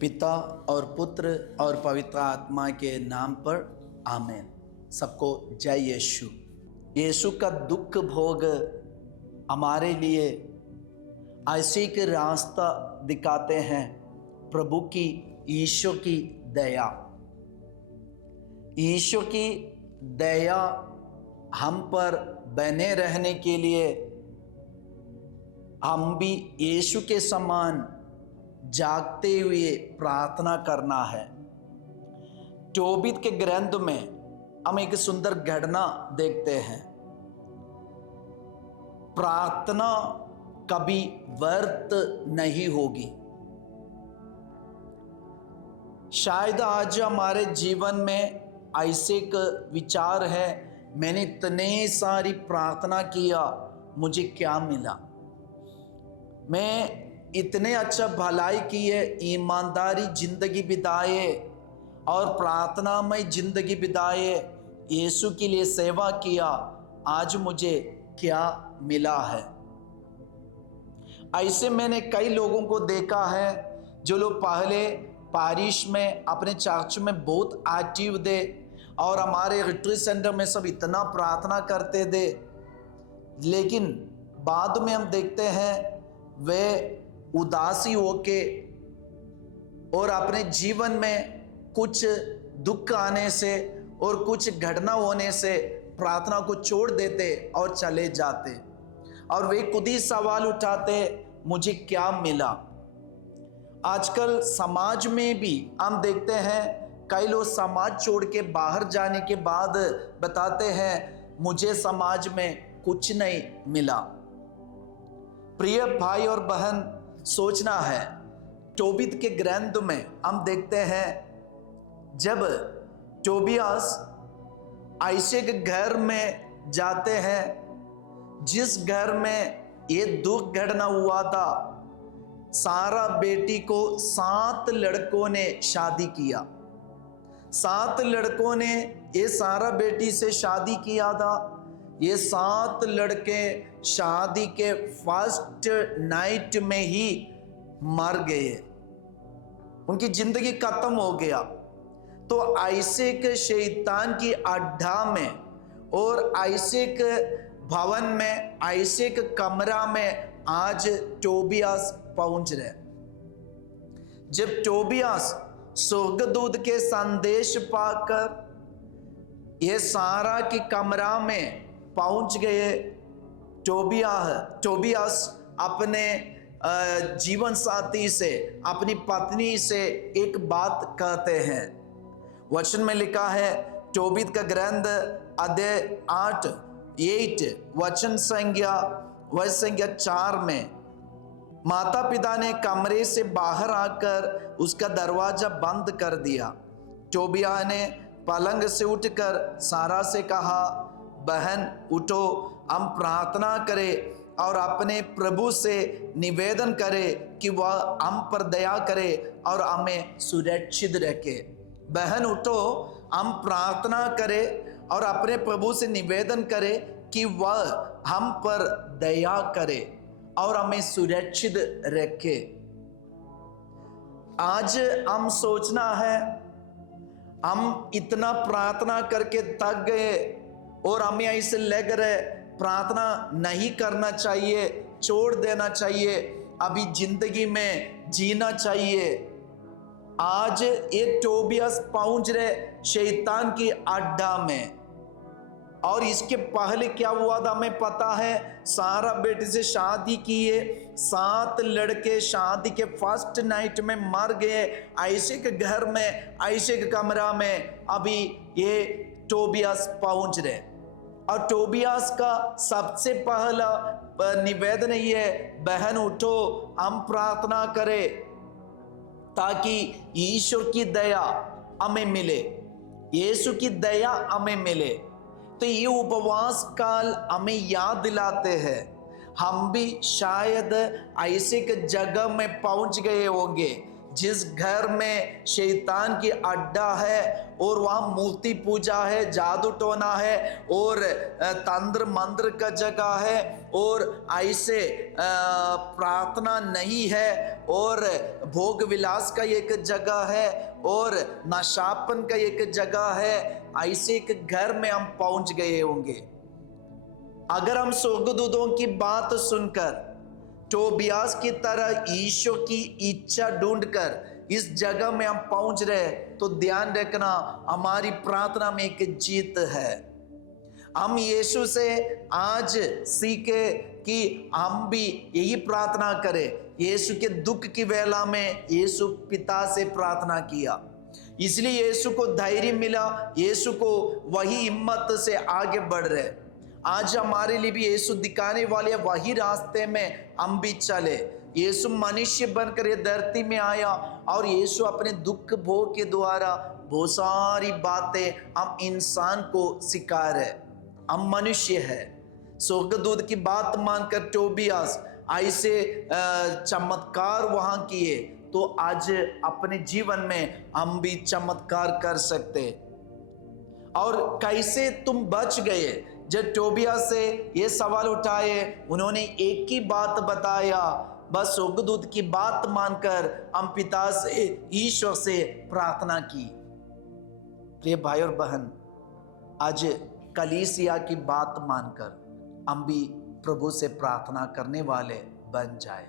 पिता और पुत्र और पवित्र आत्मा के नाम पर आमीन। सबको जय यीशु। यीशु का दुख भोग हमारे लिए ऐसे के रास्ता दिखाते हैं। प्रभु की ईश्वर की दया, ईश्वर की दया हम पर बने रहने के लिए हम भी यीशु के समान जागते हुए प्रार्थना करना है। तोबीत के ग्रंथ में हम एक सुंदर घटना देखते हैं। प्रार्थना कभी व्यर्थ नहीं होगी। शायद आज हमारे जीवन में ऐसे एक विचार है, मैंने इतने सारी प्रार्थना किया, मुझे क्या मिला? मैं इतने अच्छा भलाई किए, ईमानदारी जिंदगी बिताए और प्रार्थनामय जिंदगी बिताए, यीशु के लिए सेवा किया, आज मुझे क्या मिला है? ऐसे मैंने कई लोगों को देखा है जो लोग पहले पारिश में अपने चर्च में बहुत एक्टिव थे और हमारे रिट्रीट सेंटर में सब इतना प्रार्थना करते थे, लेकिन बाद में हम देखते हैं वे उदासी होके और अपने जीवन में कुछ दुख आने से और कुछ घटना होने से प्रार्थना को छोड़ देते और चले जाते और वे खुद ही सवाल उठाते, मुझे क्या मिला? आजकल समाज में भी हम देखते हैं कई लोग समाज छोड़ के बाहर जाने के बाद बताते हैं, मुझे समाज में कुछ नहीं मिला। प्रिय भाई और बहन, सोचना है, तोबीत के ग्रंथ में हम देखते हैं जब टोबियास ऐसे के घर में जाते हैं जिस घर में ये दुख घटना हुआ था। सारा बेटी को 7 लड़कों ने शादी किया। 7 लड़कों ने ये सारा बेटी से शादी किया था। ये 7 लड़के शादी के फर्स्ट नाइट में ही मर गए, उनकी जिंदगी खत्म हो गया। तो ऐसे के शैतान की अड्डा में और ऐसे के भवन में, ऐसे के कमरा में आज टोबियास पहुंच रहे। जब टोबियास स्वर्गदूत के संदेश पाकर ये सारा की कमरा में पहुंच गए, टोबियास अपने जीवन साथी से, अपनी पत्नी से एक बात कहते हैं। वचन में लिखा है, तोबीत का ग्रंथ अध्याय 8 वचन संख्या 4 में, माता पिता ने कमरे से बाहर आकर उसका दरवाजा बंद कर दिया। टोबिया ने पलंग से उठकर सारा से कहा, बहन उठो, हम प्रार्थना करें और अपने प्रभु से निवेदन करें कि वह हम पर दया करे और हमें सुरक्षित रखे। बहन उठो, हम प्रार्थना करें और अपने प्रभु से निवेदन करें कि वह हम पर दया करे और हमें सुरक्षित रखे। आज हम सोचना है, हम इतना प्रार्थना करके थक गए और हमें ऐसे लग रहे प्रार्थना नहीं करना चाहिए, छोड़ देना चाहिए, अभी जिंदगी में जीना चाहिए। आज ये टोबियास पहुंच रहे शैतान की अड्डा में, और इसके पहले क्या हुआ था हमें पता है। सारा बेटे से शादी किए, 7 लड़के शादी के फर्स्ट नाइट में मर गए। ऐसे के घर में, ऐसे के कमरा में अभी ये टोबियास पहुंच रहे। और टोबियास का सबसे पहला निवेदन ये है, बहन उठो, हम प्रार्थना करें ताकि ईश्वर की दया हमें मिले, यीशु की दया हमें मिले। तो ये उपवास काल हमें याद दिलाते हैं, हम भी शायद ऐसे के जगह में पहुंच गए होंगे जिस घर में शैतान की अड्डा है और वहाँ मूर्ति पूजा है, जादू टोना है और तंत्र मंत्र का जगह है और ऐसे प्रार्थना नहीं है और भोग विलास का एक जगह है और नशापन का एक जगह है, ऐसे एक घर में हम पहुंच गए होंगे। अगर हम स्वर्गदूतों की बात सुनकर टोबियास की तरह ईश्वर की इच्छा ढूंढकर इस जगह में हम पहुंच रहे, तो ध्यान रखना हमारी प्रार्थना में एक जीत है। हम यीशु से आज सीखे कि हम भी यही प्रार्थना करें। यीशु के दुख की वेला में यीशु पिता से प्रार्थना किया, इसलिए यीशु को धैर्य मिला, यीशु को वही हिम्मत से आगे बढ़ रहे। आज हमारे लिए भी यीशु दिखाने वाले वही रास्ते में हम भी चले। यीशु मनुष्य बनकर ये धरती में आया और यीशु अपने दुख भोग के द्वारा बहुत सारी बातें हम इंसान को सिखा रहे। हम मनुष्य है। स्वर्गदूत की बात मानकर टोबियास ऐसे चमत्कार वहां किए, तो आज अपने जीवन में हम भी चमत्कार कर सकते। और कैसे तुम बच गए? जब टोबियास से ये सवाल उठाए, उन्होंने एक ही बात बताया, बस स्वर्गदूत की बात मानकर हम पिता से, ईश्वर से प्रार्थना की। प्रिय भाई और बहन, आज कलीसिया की बात मानकर हम भी प्रभु से प्रार्थना करने वाले बन जाए।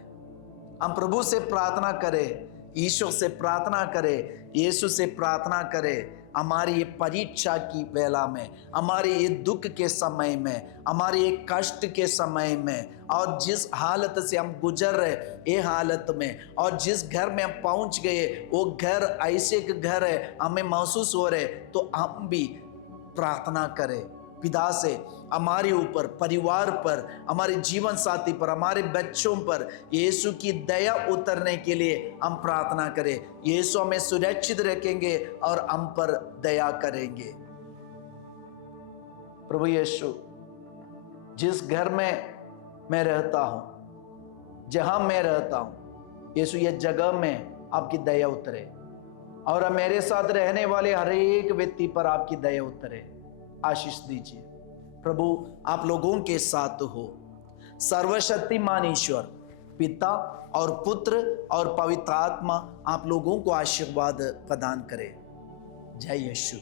हम प्रभु से प्रार्थना करें, ईश्वर से प्रार्थना करें, यीशु से प्रार्थना करें। हमारी ये परीक्षा की वेला में, हमारे ये दुख के समय में, हमारे ये कष्ट के समय में, और जिस हालत से हम गुजर रहे ये हालत में, और जिस घर में हम पहुंच गए वो घर ऐसे एक घर है हमें महसूस हो रहे, तो हम भी प्रार्थना करें पिता से हमारे ऊपर, परिवार पर, हमारे जीवन साथी पर, हमारे बच्चों पर यीशु की दया उतरने के लिए हम प्रार्थना करें। यीशु हमें सुरक्षित रखेंगे और हम पर दया करेंगे। प्रभु यीशु, जिस घर में मैं रहता हूं, जहां मैं रहता हूं, यीशु ये जगह में आपकी दया उतरे और मेरे साथ रहने वाले हर एक व्यक्ति पर आपकी दया उतरे। आशीष दीजिए प्रभु, आप लोगों के साथ हो। सर्वशक्तिमान ईश्वर पिता और पुत्र और पवित्र आत्मा आप लोगों को आशीर्वाद प्रदान करे। जय यीशु।